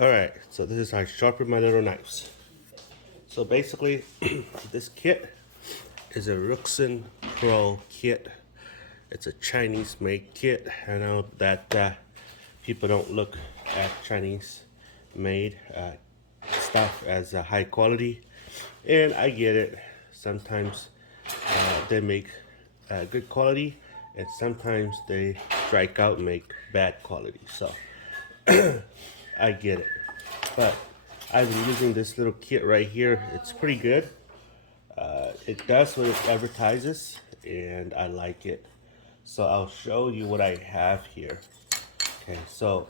Alright, so this is how I sharpen my little knives. So basically, this kit is a Ruxin Pro kit. It's a Chinese made kit. I know that people don't look at Chinese made stuff as high quality, and I get it. Sometimes they make good quality, and sometimes they strike out and make bad quality. So I get it. But I've been using this little kit right here. It's pretty good. It does what it advertises, and I like it. So I'll show you what I have here. Okay, so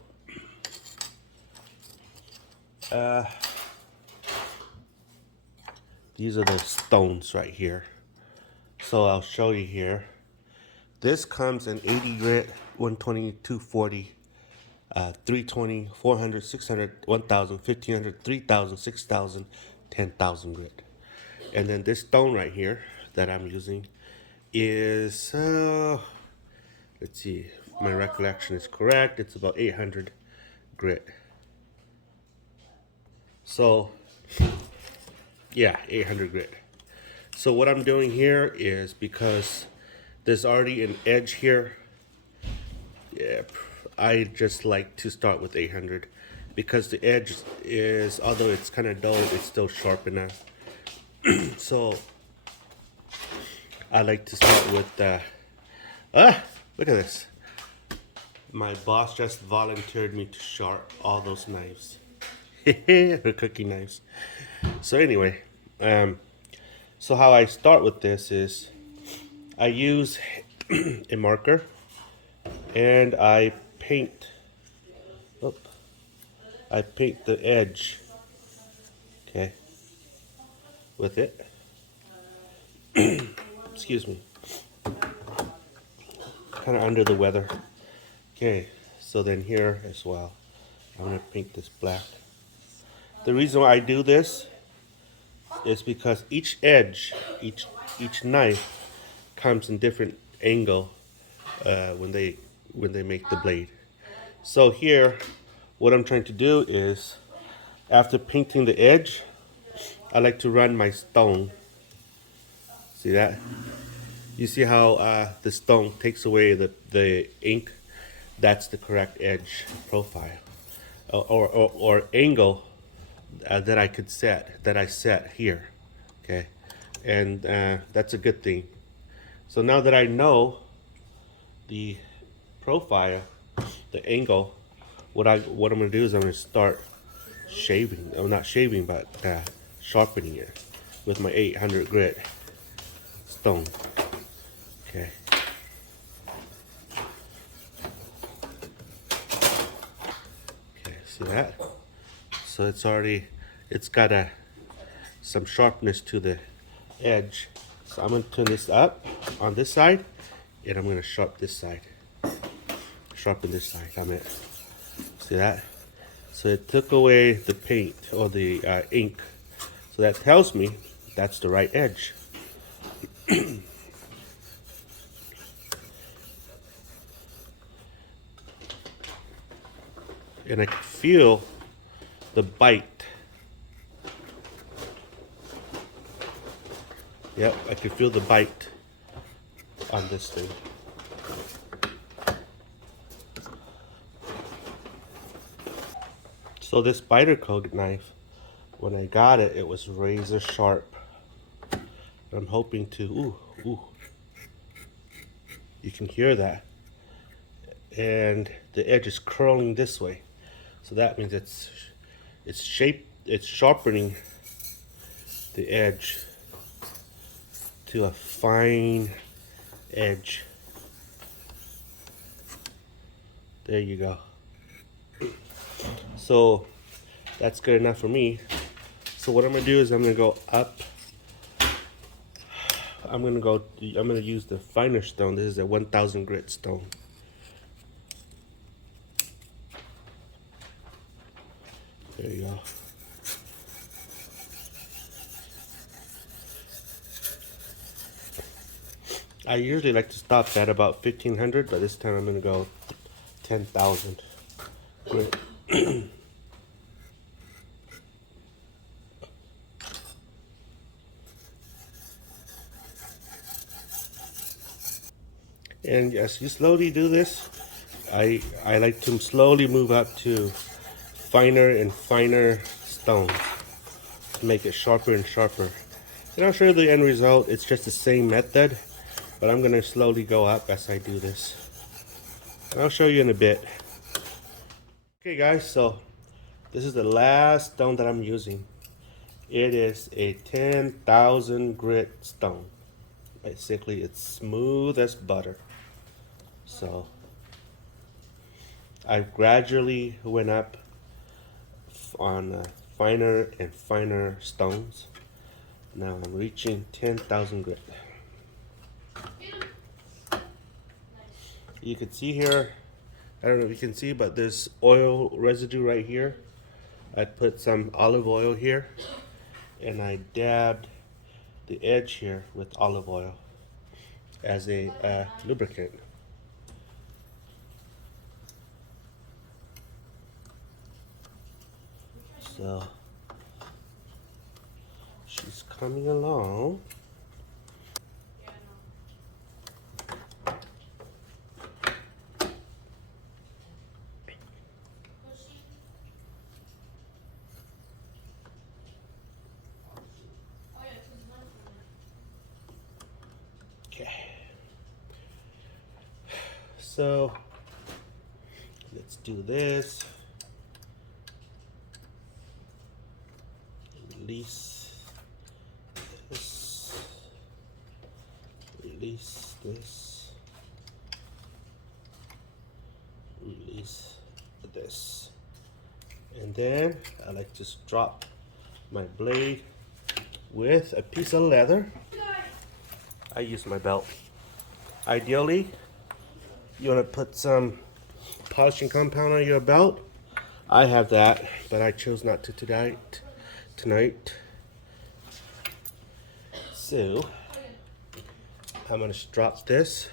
these are the stones right here. So I'll show you here. This comes in 80 grit, 120, 240, 320, 400, 600, 1000, 1500, 3000, 6000, 10,000 grit. And then this stone right here that I'm using is, let's see, if my recollection is correct, it's about 800 grit. So, yeah, 800 grit. So what I'm doing here is, because there's already an edge here, yeah, I just like to start with 800 because the edge is, although it's kind of dull, it's still sharp enough. So I like to start with look at this. My boss just volunteered me to sharp all those knives. Her cooking knives. So anyway, so how I start with this is I use a marker and I paint. Oh, I paint the edge. Okay. With it. Excuse me. Kind of under the weather. Okay. So then here as well, I'm gonna paint this black. The reason why I do this is because each edge, each knife comes in different angle when they make the blade. So here, what I'm trying to do is, after painting the edge, I like to run my stone. See that? You see how the stone takes away the ink? That's the correct edge profile or angle that I could set, that I set here. Okay, and that's a good thing. So now that I know the profile, the angle, what I'm gonna do is I'm gonna start shaving. I'm not shaving, but sharpening it with my 800 grit stone. Okay. Okay, see that? So it's got some sharpness to the edge. So I'm gonna turn this up on this side, and I'm gonna sharpen this side. See that? So it took away the paint or the ink. So that tells me that's the right edge. And I can feel the bite. Yep, I can feel the bite on this thing. So this biter coat knife, when I got it, it was razor sharp. I'm hoping to, ooh, you can hear that. And the edge is curling this way. So that means it's sharpening the edge to a fine edge. There you go. So that's good enough for me. So what I'm gonna do is I'm gonna go up. I'm gonna use the finer stone. This is a 1000 grit stone. There you go. I usually like to stop at about 1500, but this time I'm gonna go 10,000 grit. And as you slowly do this, I like to slowly move up to finer and finer stones to make it sharper and sharper. And I'll show you the end result. It's just the same method, but I'm going to slowly go up as I do this. And I'll show you in a bit. Okay guys, so this is the last stone that I'm using. It is a 10,000 grit stone. Basically, it's smooth as butter. So I gradually went up on finer and finer stones. Now I'm reaching 10,000 grit. You can see here, I don't know if you can see, but there's oil residue right here. I put some olive oil here and I dabbed the edge here with olive oil as a lubricant. So she's coming along. Okay. So let's do this. Release this. Release this. Release this. And then I like to drop my blade with a piece of leather. I use my belt. Ideally, you want to put some polishing compound on your belt. I have that, but I chose not to tonight. So I'm going to drop this.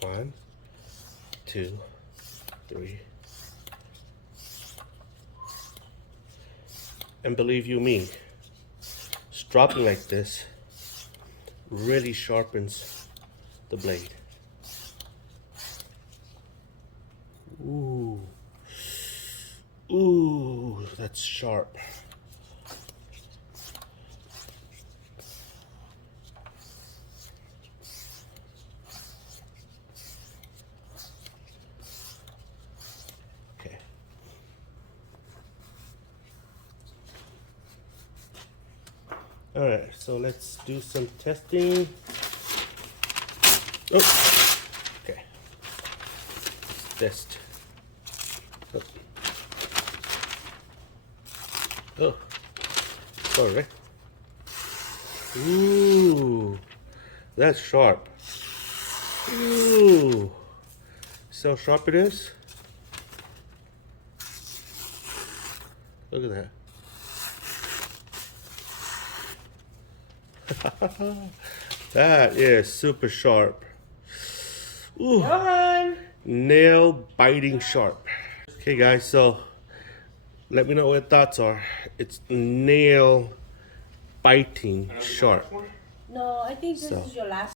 1, 2, 3. And believe you me, dropping like this really sharpens the blade. Ooh. Ooh, that's sharp. Okay. All right, so let's do some testing. Oh, okay. Let's test. Oh. Oh, sorry. Ooh, that's sharp. Ooh, see how sharp it is? Look at that. That is super sharp. Ooh, nail biting sharp. Okay guys, so let me know what your thoughts are. It's nail biting sharp. No, I think this is your last